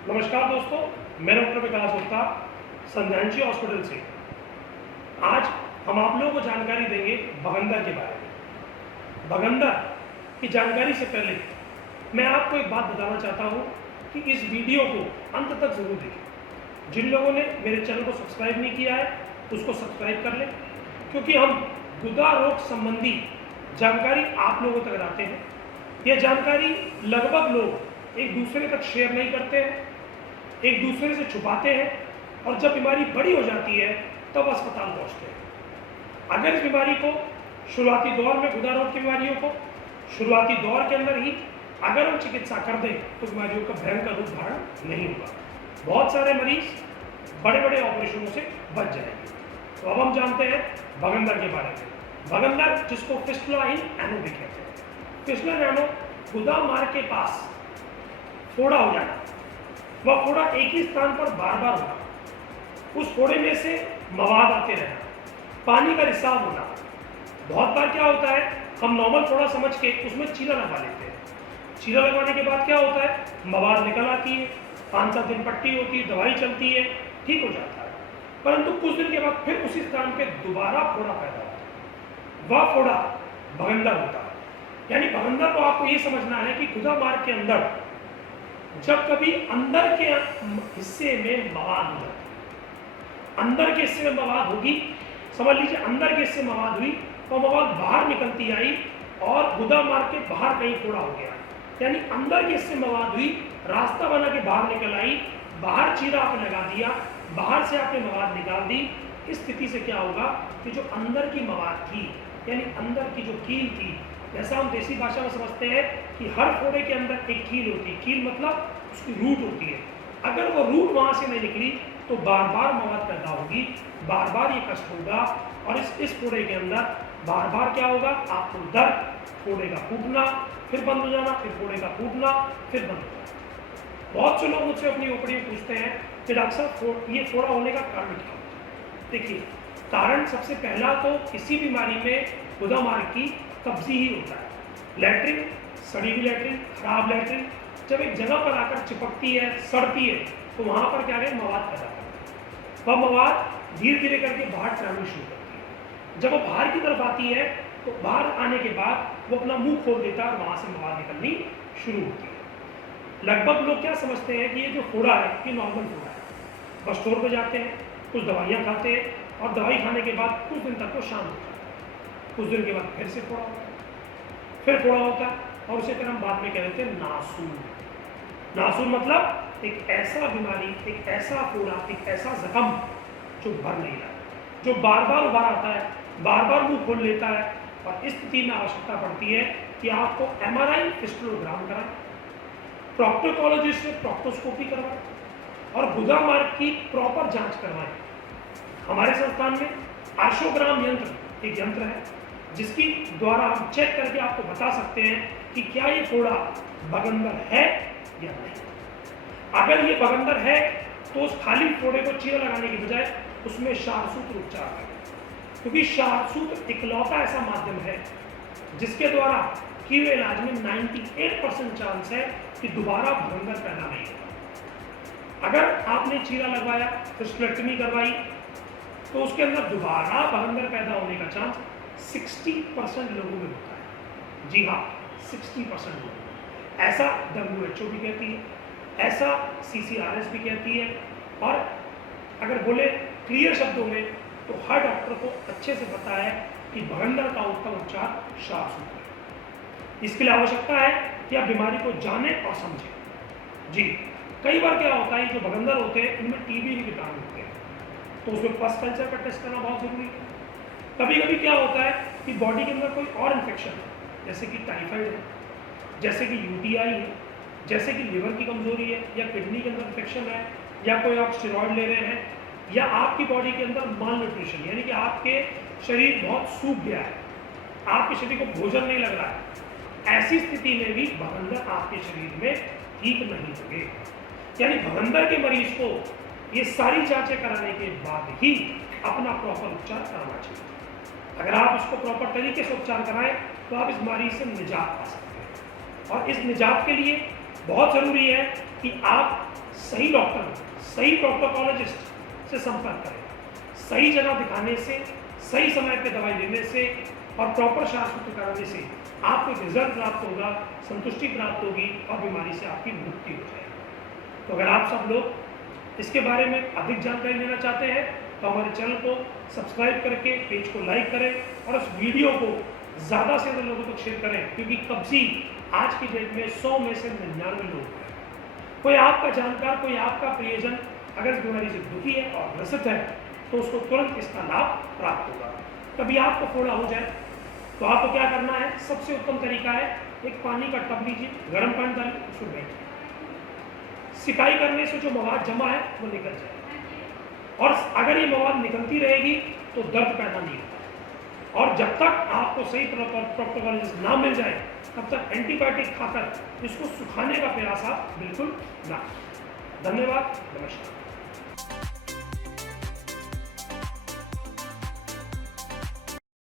नमस्कार दोस्तों, मैं डॉक्टर विकास गुप्ता संध्यांशी हॉस्पिटल से। आज हम आप लोगों को जानकारी देंगे बगंदर के बारे में। बगंदर की जानकारी से पहले मैं आपको एक बात बताना चाहता हूँ कि इस वीडियो को अंत तक जरूर देखें। जिन लोगों ने मेरे चैनल को सब्सक्राइब नहीं किया है उसको सब्सक्राइब कर लें, क्योंकि हम गुदा रोग संबंधी जानकारी आप लोगों तक लाते हैं। यह जानकारी लगभग लोग एक दूसरे तक शेयर नहीं करते हैं, एक दूसरे से छुपाते हैं, और जब बीमारी बड़ी हो जाती है तब अस्पताल पहुंचते हैं। अगर इस बीमारी को शुरुआती दौर में, गुदा रोग की बीमारियों को शुरुआती दौर के अंदर ही अगर हम चिकित्सा कर दें तो बीमारियों का भयंकर रूप धारण नहीं होगा। बहुत सारे मरीज बड़े बड़े ऑपरेशनों से बच जाएंगे। तो अब हम जानते हैं बगंदर के बारे में। बगंदर, जिसको फिस्टुला इन एनो भी कहते हैं। फिस्टुला इन एनो गुदा मार्ग के पास फोड़ा हो जाना, वह फोड़ा एक ही स्थान पर बार बार होना, उस फोड़े में से मवाद आते रहना, पानी का रिसाव होना। बहुत बार क्या होता है, हम नॉर्मल फोड़ा समझ के उसमें चीरा लगा लेते हैं। चीरा लगाने के बाद क्या होता है, मवाद निकल आती है, 5-7 दिन पट्टी होती है, दवाई चलती है, ठीक हो जाता है। परंतु कुछ दिन के बाद फिर उसी स्थान पे दोबारा फोड़ा पैदा होता है, वह फोड़ा बगंदर होता है। यानी बगंदर को आपको ये समझना है कि गुदा मार्ग के अंदर जब कभी अंदर के हिस्से में मवाद हो जाती है, अंदर के हिस्से में मवाद होगी, समझ लीजिए अंदर के हिस्से मवाद हुई तो मवाद बाहर निकलती आई और गुदा मार्ग के बाहर कहीं फोड़ा हो गया। यानी अंदर के हिस्से मवाद हुई, रास्ता बना के बाहर निकल आई, बाहर चीरा आपने लगा दिया, बाहर से आपने मवाद निकाल दी। इस स्थिति से क्या होगा कि जो अंदर की मवाद थी, यानी अंदर की जो कील थी, जैसा हम देसी भाषा में समझते हैं कि हर फोड़े के अंदर एक कील होती है। कील मतलब उसकी रूट होती है। अगर वो रूट वहां से नहीं निकली तो बार बार मवाद पैदा होगी, बार बार ये कष्ट होगा, और इस फोड़े के अंदर बार बार क्या होगा, आपको दर्द, फोड़े का फूटना, फिर बंद हो जाना, फिर फोड़े का फूटना, फिर बंद हो जाना। बहुत से लोग मुझसे अपनी ओपीडी में पूछते हैं कि डॉक्टर साहब ये फोड़ा होने का कारण क्या होता है। देखिए, कारण सबसे पहला तो किसी बीमारी में गुदा मार्ग की कब्जी ही होता है। लैट्रिन, सड़ी हुई लैट्रिन, खराब लैट्रिन जब एक जगह पर आकर चिपकती है, सड़ती है, तो वहां पर क्या है, मवाद पैदा करता है। वह मवाद धीरे धीरे करके बाहर ट्रैवल शुरू करती है। जब वो बाहर की तरफ आती है तो बाहर आने के बाद वो अपना मुंह खोल देता है और वहां से मवाद निकलनी शुरू होती है। लगभग लोग क्या समझते हैं कि ये जो फोड़ा है ये नॉर्मल फोड़ा है। बस स्टोर पर जाते हैं, कुछ दवाइयाँ खाते हैं, और दवाई खाने के बाद कुछ दिन तक वो शांत हो जाता है। कुछ दिन के बाद फिर से फोड़ा होता है, फिर फोड़ा होता है, और उसे फिर हम बाद में कह देते हैं नासूर। नासूर मतलब एक ऐसा बीमारी, एक ऐसा फोड़ा, एक ऐसा जख्म जो भर नहीं रहा, जो बार बार उभर आता है, बार बार मुंह खोल लेता है। और इस स्थिति में आवश्यकता पड़ती है कि आपको MRI फिस्टुलोग्राम कराएं, प्रोक्टोकोलॉजिस्ट से प्रोक्टोस्कोपी करवाएं, और गुदा मार्ग की प्रॉपर जांच करवाएं। हमारे संस्थान में आर्शोग्राम यंत्र, एक यंत्र है जिसकी द्वारा हम चेक करके आपको बता सकते हैं कि क्या ये फोड़ा बगंदर है या नहीं। अगर ये बगंदर है तो उस खाली फोड़े को चीरा लगाने की बजाय उसमें शारसूत्र उपचार करें, क्योंकि शारसूत्र इकलौता ऐसा माध्यम है जिसके द्वारा किए हुए इलाज में 98% चांस है कि दोबारा बगंदर पैदा नहीं होगा। अगर आपने चीरा लगवाया, फिस्टुलेक्टमी करवाई, तो उसके अंदर दोबारा बगंदर पैदा होने का चांस 60% लोगों में होता है। जी हाँ, 60% लोग। ऐसा WHO भी कहती है, ऐसा CCRS भी कहती है, और अगर बोले क्लियर शब्दों में तो हर डॉक्टर को अच्छे से पता है कि बगंदर का उत्तम उपचार शारसूत्र है। इसके लिए आवश्यकता है कि आप बीमारी को जानें और समझें। जी, कई बार क्या होता है, जो बगंदर होते हैं इनमें TB के कीटाणु होते हैं, तो उसमें पस कल्चर का टेस्ट करना बहुत जरूरी है। कभी कभी क्या होता है कि बॉडी के अंदर कोई और इन्फेक्शन है, जैसे कि टाइफाइड है, जैसे कि UTI है, जैसे कि लिवर की कमजोरी है, या किडनी के अंदर इन्फेक्शन है, या कोई आप स्टेरॉइड ले रहे हैं, या आपकी बॉडी के अंदर माल न्यूट्रिशन, यानी कि आपके शरीर बहुत सूख गया है, आपके शरीर को भोजन नहीं लग रहा है। ऐसी स्थिति में भी बगंदर आपके शरीर में ठीक नहीं होंगे। यानी बगंदर के मरीज को ये सारी जांचें कराने के बाद ही अपना प्रॉपर उपचार कराना चाहिए। अगर आप इसको प्रॉपर तरीके से उपचार कराएं तो आप इस बीमारी से निजात पा सकते हैं। और इस निजात के लिए बहुत ज़रूरी है कि आप सही डॉक्टर, सही प्रोटोकॉलॉजिस्ट से संपर्क करें। सही जगह दिखाने से, सही समय पे दवाई लेने से और प्रॉपर शास्त्र कराने से आपको एक रिजल्ट प्राप्त होगा, संतुष्टि प्राप्त होगी और बीमारी से आपकी मुक्ति हो जाएगी। तो अगर आप सब लोग इसके बारे में अधिक जानकारी लेना चाहते हैं तो हमारे चैनल को सब्सक्राइब करके पेज को लाइक करें और उस वीडियो को ज़्यादा से ज़्यादा लोगों तक शेयर करें, क्योंकि कब्जी आज की डेट में 100 में से 99 लोग हैं। कोई आपका जानकार, कोई आपका प्रियजन अगर इस बीमारी से दुखी है और ग्रसित है तो उसको तुरंत इसका लाभ प्राप्त होगा। कभी आपको फोड़ा हो जाए तो आपको क्या करना है, सबसे उत्तम तरीका है एक पानी का टब लीजिए, गर्म पानी डालिए, उसमें बैठिए। सिकाई करने से जो मवाद जमा है वो निकल जाए, और अगर ये मवाद निकलती रहेगी तो दर्द पैदा नहीं होता। और जब तक आपको सही प्रोटोकॉल ना मिल जाए तब तक एंटीबायोटिक खाकर इसको सुखाने का प्रयास आप बिल्कुल ना। धन्यवाद, नमस्कार।